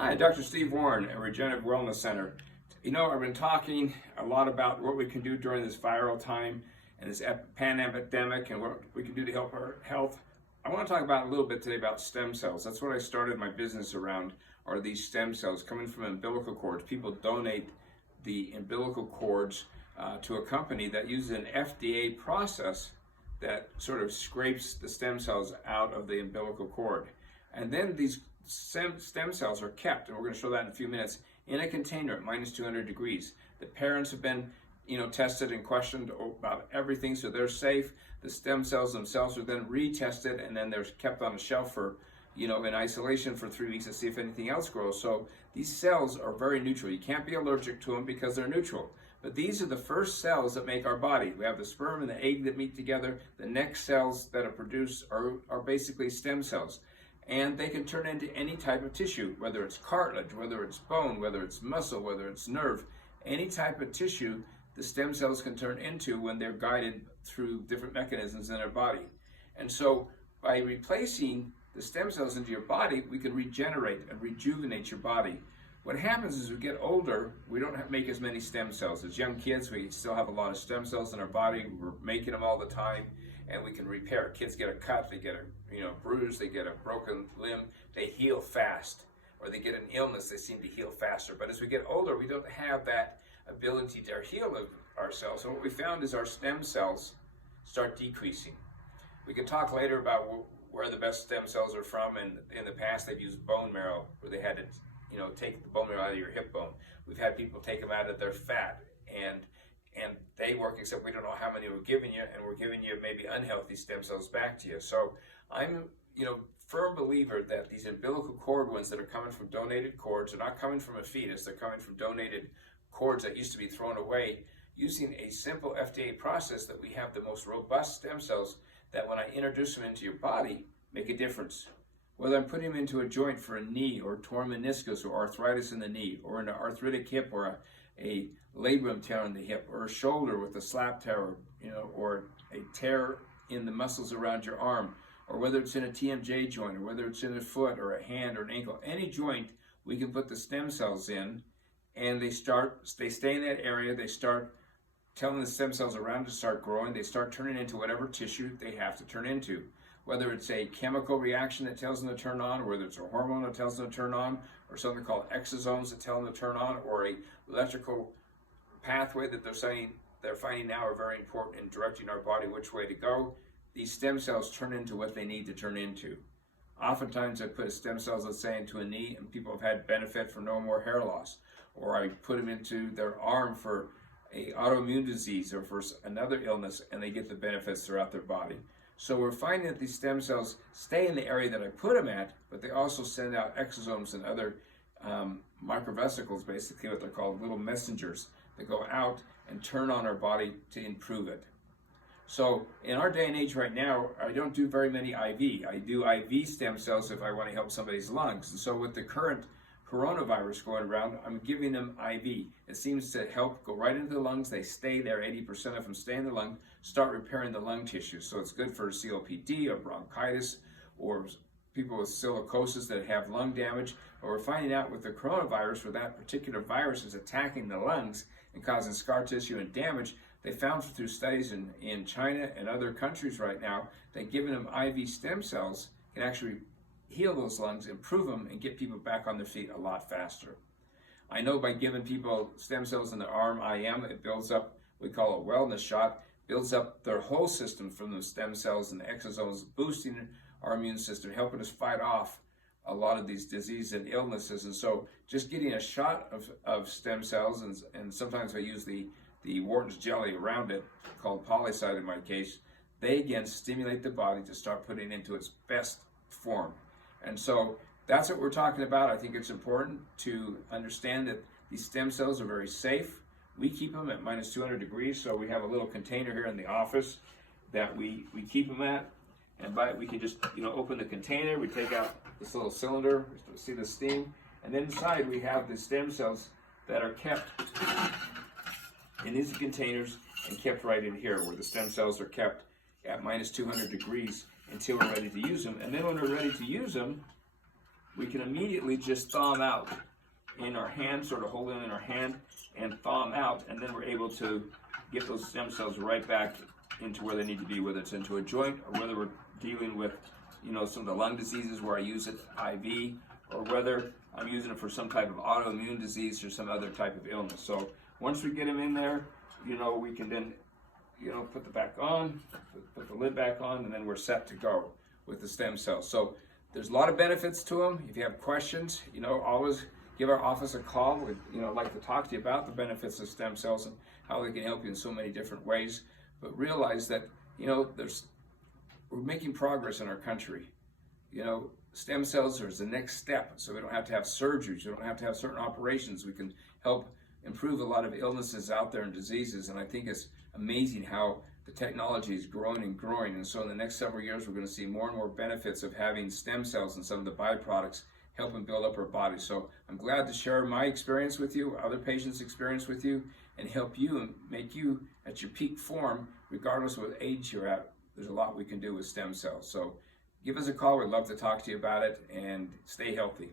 Hi, Dr. Steve Warren at Regenerative Wellness Center. You know, I've been talking a lot about what we can do during this viral time and this pandemic and what we can do to help our health. I want to talk about a little bit today about stem cells. That's what I started my business around, are these stem cells coming from umbilical cords. People donate the umbilical cords to a company that uses an FDA process that sort of scrapes the stem cells out of the umbilical cord. And then these stem cells are kept, and we're going to show that in a few minutes, in a container at minus 200 degrees. The parents have been, tested and questioned about everything, so they're safe. The stem cells themselves are then retested, and then they're kept on a shelf for, in isolation for 3 weeks to see if anything else grows. So these cells are very neutral. You can't be allergic to them because they're neutral. But these are the first cells that make our body. We have the sperm and the egg that meet together. The next cells that are produced are basically stem cells. And they can turn into any type of tissue, whether it's cartilage, whether it's bone, whether it's muscle, whether it's nerve. Any type of tissue the stem cells can turn into when they're guided through different mechanisms in our body. And so by replacing the stem cells into your body, we can regenerate and rejuvenate your body. What happens is, as we get older, we don't make as many stem cells. As young kids, we still have a lot of stem cells in our body. We're making them all the time, and we can repair. Kids get a cut, they get a bruise, they get a broken limb, they heal fast. Or they get an illness, they seem to heal faster. But as we get older, we don't have that ability to heal ourselves. So what we found is our stem cells start decreasing. We can talk later about where the best stem cells are from, and in the past they've used bone marrow, where they had to take the bone marrow out of your hip bone. We've had people take them out of their fat, and they work, except we don't know how many we're giving you, and we're giving you maybe unhealthy stem cells back to you. So I'm firm believer that these umbilical cord ones that are coming from donated cords are not coming from a fetus, they're coming from donated cords that used to be thrown away, using a simple FDA process that we have the most robust stem cells that when I introduce them into your body, make a difference. Whether I'm putting them into a joint for a knee or torn meniscus or arthritis in the knee, or an arthritic hip or a labrum tear in the hip, or a shoulder with a slap tear, or a tear in the muscles around your arm, or whether it's in a TMJ joint, or whether it's in a foot or a hand or an ankle, any joint, we can put the stem cells in, and they stay in that area, they start telling the stem cells around to start growing, they start turning into whatever tissue they have to turn into. Whether it's a chemical reaction that tells them to turn on, or whether it's a hormone that tells them to turn on, or something called exosomes that tell them to turn on, or a electrical pathway that they're finding now are very important in directing our body which way to go. These stem cells turn into what they need to turn into. Oftentimes I put stem cells, let's say, into a knee, and people have had benefit from no more hair loss. Or I put them into their arm for an autoimmune disease or for another illness, and they get the benefits throughout their body. So we're finding that these stem cells stay in the area that I put them at, but they also send out exosomes and other microvesicles, basically what they're called, little messengers that go out and turn on our body to improve it. So in our day and age right now, I don't do very many IV. I do IV stem cells if I want to help somebody's lungs. And so with the current coronavirus going around, I'm giving them IV. It seems to help go right into the lungs. They stay there, 80% of them stay in the lung, start repairing the lung tissue. So it's good for COPD or bronchitis or people with silicosis that have lung damage. But we're finding out with the coronavirus, where that particular virus is attacking the lungs and causing scar tissue and damage, they found through studies in China and other countries right now that giving them IV stem cells can actually heal those lungs, improve them, and get people back on their feet a lot faster. I know by giving people stem cells in their arm, it builds up, we call a wellness shot, builds up their whole system from the stem cells and the exosomes, boosting our immune system, helping us fight off a lot of these diseases and illnesses. And so just getting a shot of stem cells, and sometimes I use the Wharton's jelly around it, called Polyside in my case, they again stimulate the body to start putting into its best form. And so that's what we're talking about. I think it's important to understand that these stem cells are very safe. We keep them at minus 200 degrees, so we have a little container here in the office that we keep them at. And we can just open the container, we take out this little cylinder, see the steam, and then inside we have the stem cells that are kept in these containers and kept right in here, where the stem cells are kept at minus 200 degrees until we're ready to use them. And then when we're ready to use them, we can immediately just thaw them out in our hand, sort of hold them in our hand and thaw them out, and then we're able to get those stem cells right back into where they need to be, whether it's into a joint or whether we're dealing with, you know, some of the lung diseases where I use it IV, or whether I'm using it for some type of autoimmune disease or some other type of illness. So once we get them in there, you know, we can then, you know, put the back on, put the lid back on, and then we're set to go with the stem cells. So there's a lot of benefits to them. If you have questions, you know, always give our office a call. We'd, you know, like to talk to you about the benefits of stem cells and how they can help you in so many different ways. But realize that, you know, we're making progress in our country. You know, stem cells are the next step, so we don't have to have surgeries, we don't have to have certain operations. We can help improve a lot of illnesses out there and diseases, and I think it's amazing how the technology is growing and growing, and so in the next several years we're going to see more and more benefits of having stem cells and some of the byproducts helping build up our body. So I'm glad to share my experience with you, other patients' experience with you, and help you and make you at your peak form, regardless of what age you're at. There's a lot we can do with stem cells. So give us a call. We'd love to talk to you about it, and stay healthy.